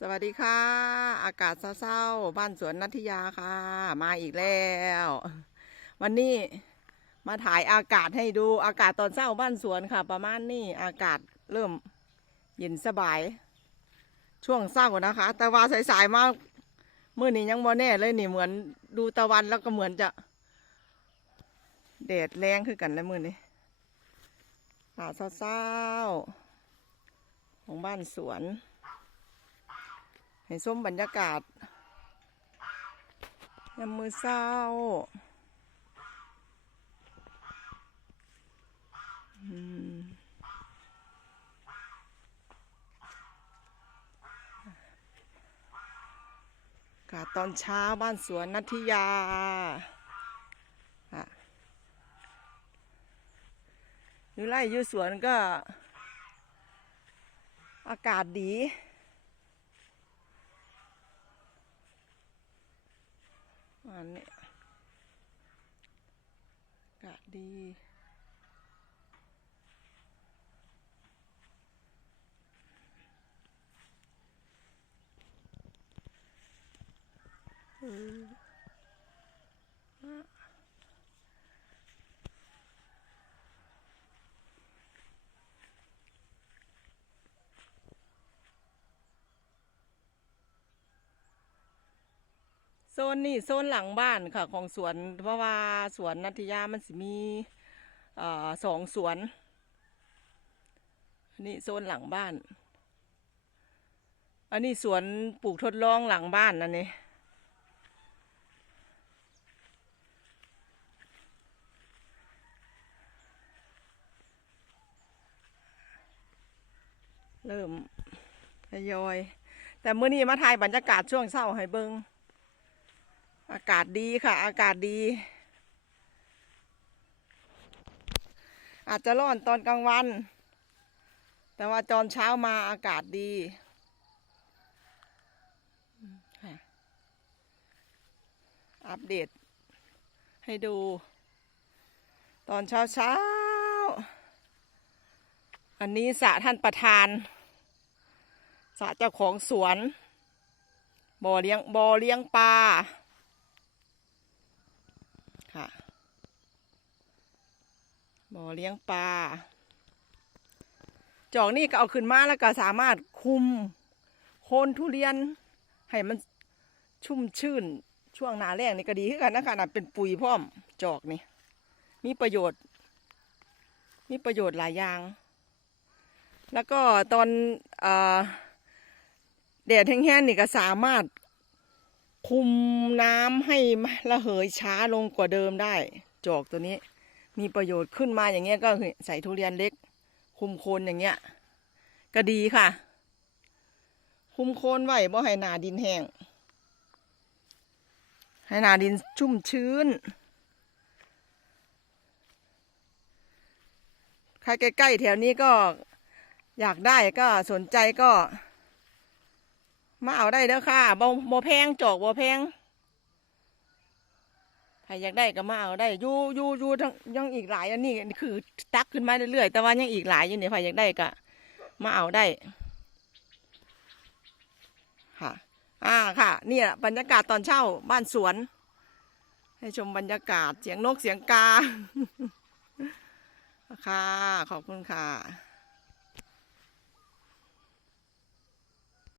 สวัสดีค่ะ อากาศเศร้าๆบ้านสวนนัทยาค่ะ มาอีกแล้ว วันนี้มาถ่ายอากาศให้ดูอากาศตอนเช้าบ้านสวนค่ะ ประมาณนี้อากาศเริ่มเย็นสบาย ช่วงเศร้านะคะ แต่ว่าสายๆมากเมื่อนี้ยังบ่แน่เลยนี่เหมือนดูตะวันแล้วก็เหมือนจะแดดแรงขึ้นกันแล้วมื่อนี้อากาศเศร้าๆของบ้านสวน ให้ส้มบรรยากาศยามมือเศร้าอืมากาศตอนเช้าบ้านสวนนัทยาอะอยู่ไร่อยู่สวนก็ อากาศดี อันนี้อากาศดีเออ โซนนี่โซนหลังบ้านค่ะ ของสวนเพราะว่าสวนนัทยามันสิมีอสองสวนนนี้โซนหลังบ้าน อันนี้สวนปลูกทดลองหลังบ้านอันนี้เริ่มทยอย แต่เมื่อนี้มาถ่ายบรรยากาศช่วงเช้าให้เบิ้ง อากาศดีค่ะ อากาศดี อาจจะร้อนตอนกลางวัน แต่ว่าตอนเช้ามาอากาศดีอัปเดต ให้ดู ตอนเช้าเช้า อันนี้สระท่านประธานสระเจ้าของสวนบ่อเลี้ยงบ่อเลี้ยงปลา ค่ะ บ่อเลี้ยงปลา จอกนี่ก็เอาขึ้นมาแล้วก็สามารถคุมโคนทุเรียน ให้มันชุ่มชื่น ช่วงหนาแรงนี่ก็ดีขึ้นกันนะคะนะเป็นปุ๋ยพร้อมจอกนี่ มีประโยชน์ มีประโยชน์หลายอย่าง แล้วก็ตอนอแดดแห้งๆนี่ก็สามารถคุมน้ำให้ระเหยช้าลงกว่าเดิมได้ จอกตัวนี้ มีประโยชน์ขึ้นมาอย่างเงี้ยก็ใส่ทุเรียนเล็ก คุมโคนอย่างเงี้ย ก็ดีค่ะ คุมโคนไว้บ่ให้หนาดินแห้งให้หนาดินชุ่มชื้น ใครใกล้ๆแถวนี้ก็อยากได้ก็สนใจก็ มาเอาได้เด้อค่ะบ่บ่แพงจอกบ่แพง ใครอยากได้ก็มาเอาได้อยู่อยู่อยู่ทั้งยังอีกหลายอันนี้คือตักขึ้นมาเรื่อยๆแต่ว่ายังอีกหลายอยู่เนี่ยใครอยากได้ก็มาเอาได้ ค่ะ อ่าค่ะเนี่ยบรรยากาศตอนเช้าบ้านสวน ให้ชมบรรยากาศเสียงนกเสียงกาค่ะ ขอบคุณค่ะ